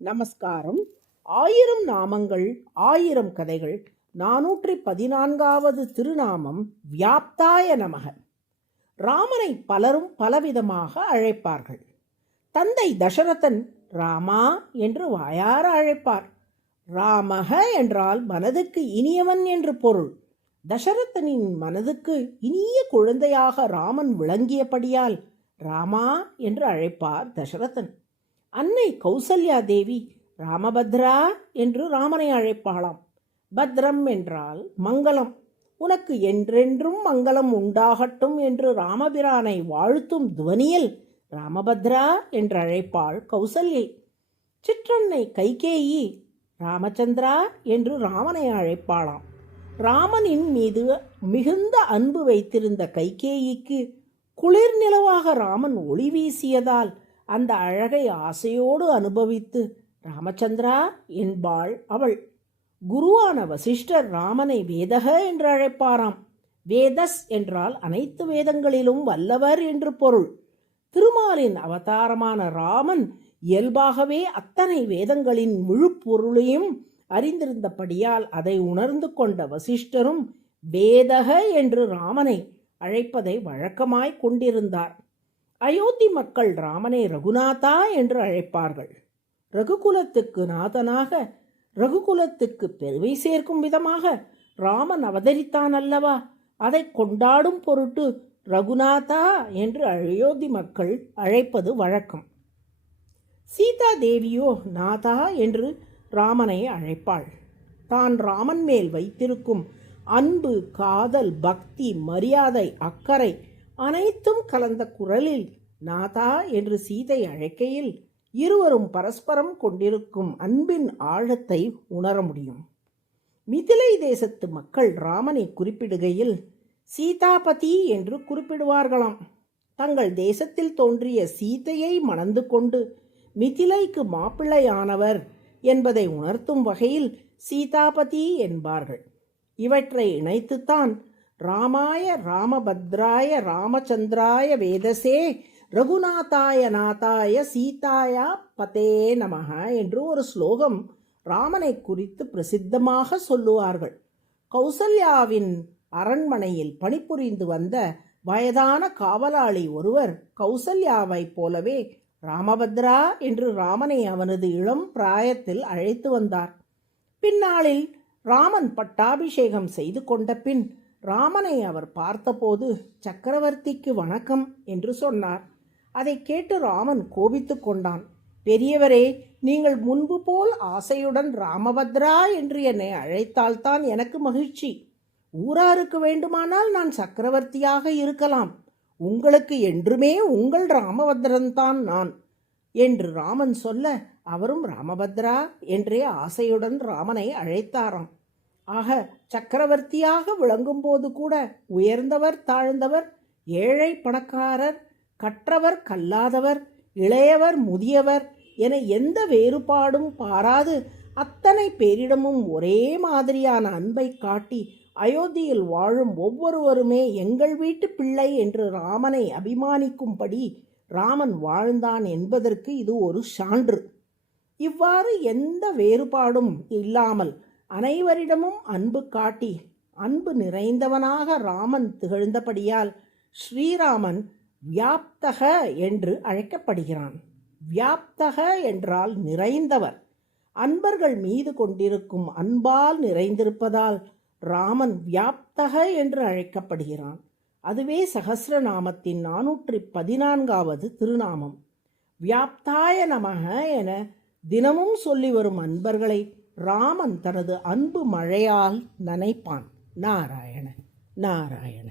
நமஸ்காரம். 1000 நாமங்கள் 1000 கதைகள் 414வது திருநாமம் வியாப்தாய நமக. ராமனை பலரும் பலவிதமாக அழைப்பார்கள். தந்தை தசரதன் ராமா என்று வாயார அழைப்பார். ராமக என்றால் மனதுக்கு இனியவன் என்று பொருள். தசரதனின் மனதுக்கு இனிய குழந்தையாக ராமன் விளங்கியபடியால் ராமா என்று அழைப்பார் தசரதன். அன்னை கௌசல்யா தேவி ராமபத்ரா என்று ராமனை அழைப்பாளாம். பத்ரம் என்றால் மங்களம், உனக்கு என்றென்றும் மங்களம் உண்டாகட்டும் என்று ராமபிரானை வாழ்த்தும் துவனியில் ராமபத்ரா என்று அழைப்பாள் கௌசல்யை. சிற்றன்னை கைகேயி ராமச்சந்திரா என்று ராமனை அழைப்பாளாம். ராமனின் மீது மிகுந்த அன்பு வைத்திருந்த கைகேயிக்கு குளிர் நிலவாக ராமன் ஒளி வீசியதால் அந்த அழகை ஆசையோடு அனுபவித்து ராமச்சந்திரா என்பாள் அவள். குருவான வசிஷ்டர் ராமனை வேதக என்று அழைப்பாராம். வேதஸ் என்றால் அனைத்து வேதங்களிலும் வல்லவர் என்று பொருள். திருமாலின் அவதாரமான ராமன் இயல்பாகவே அத்தனை வேதங்களின் முழு பொருளையும் அறிந்திருந்தபடியால் அதை உணர்ந்து கொண்ட வசிஷ்டரும் வேதக என்று ராமனை அழைப்பதை வழக்கமாய் கொண்டிருந்தார். அயோத்தி மக்கள் ராமனை ரகுநாதா என்று அழைப்பார்கள். ரகுகுலத்துக்கு நாதனாக, ரகுகுலத்துக்கு பெருமை சேர்க்கும் விதமாக ராமன் அவதரித்தான் அல்லவா, அதை கொண்டாடும் பொருட்டு ரகுநாதா என்று அயோத்தி மக்கள் அழைப்பது வழக்கம். சீதா தேவியோ நாதா என்று ராமனை அழைப்பாள். தான் ராமன் மேல் வைத்திருக்கும் அன்பு, காதல், பக்தி, மரியாதை, அக்கறை அனைத்தும் கலந்த குரலில் நாதா என்று சீதை அழைக்கையில் இருவரும் பரஸ்பரம் கொண்டிருக்கும் அன்பின் ஆழத்தை உணர முடியும். மிதிலை தேசத்து மக்கள் ராமனை குறிப்பிடுகையில் சீதாபதி என்று குறிப்பிடுவார்களாம். தங்கள் தேசத்தில் தோன்றிய சீதையை மணந்து கொண்டு மிதிலைக்கு மாப்பிள்ளையானவர் என்பதை உணர்த்தும் வகையில் சீதாபதி என்பார்கள். இவற்றை இணைத்துத்தான் ராமாய ராமபத்ராய ராமச்சந்திராய வேதசே ரகுநாதாய நாதாய சீதாயா பதே நமஹ என்று ஒரு ஸ்லோகம் ராமனை குறித்து பிரசித்தமாக சொல்லுவார்கள். கௌசல்யாவின் அரண்மனையில் பணிபுரிந்து வந்த வயதான காவலாளி ஒருவர் கௌசல்யாவைப் போலவே ராமபத்ரா என்று ராமனை அவனது இளம் பிராயத்தில் அழைத்து வந்தார். பின்னாளில் ராமன் பட்டாபிஷேகம் செய்து கொண்ட பின் ராமனை அவர் பார்த்தபோது சக்கரவர்த்திக்கு வணக்கம் என்று சொன்னார். அதை கேட்டு ராமன் கோபித்து கொண்டான். பெரியவரே, நீங்கள் முன்பு போல் ஆசையுடன் ராமபத்ரா என்று என்னை அழைத்தால்தான் எனக்கு மகிழ்ச்சி. ஊராருக்கு வேண்டுமானால் நான் சக்கரவர்த்தியாக இருக்கலாம். உங்களுக்கு என்றுமே உங்கள் ராமபத்ரன்தான் நான் என்று ராமன் சொல்ல அவரும் ராமபத்ரா என்றே ஆசையுடன் ராமனை அழைத்தாராம். ஆக சக்கரவர்த்தியாக விளங்கும் போது கூட உயர்ந்தவர் தாழ்ந்தவர், ஏழை பணக்காரர், கற்றவர் கல்லாதவர், இளையவர் முதியவர் என எந்த வேறுபாடும் பாராது அத்தனை பேரிடமும் ஒரே மாதிரியான அன்பை காட்டி அயோத்தியில் வாழும் ஒவ்வொருவருமே எங்கள் வீட்டு பிள்ளை என்று ராமனை அபிமானிக்கும்படி ராமன் வாழ்ந்தான் என்பதற்கு இது ஒரு சான்று. இவ்வாறு எந்த வேறுபாடும் இல்லாமல் அனைவரிடமும் அன்பு காட்டி அன்பு நிறைந்தவனாக ராமன் திகழ்ந்தபடியால் ஸ்ரீராமன் வியாப்தக என்று அழைக்கப்படுகிறான். வியாப்தக என்றால் நிறைந்தவர். அன்பர்கள் மீது கொண்டிருக்கும் அன்பால் நிறைந்திருப்பதால் ராமன் வியாப்தக என்று அழைக்கப்படுகிறான். அதுவே சகஸ்ரநாமத்தின் 414வது திருநாமம். வியாப்தாய நமக என தினமும் சொல்லி வரும் அன்பர்களை ராமன் தனது அன்பு மழையால் நனைப்பான். நாராயண நாராயண.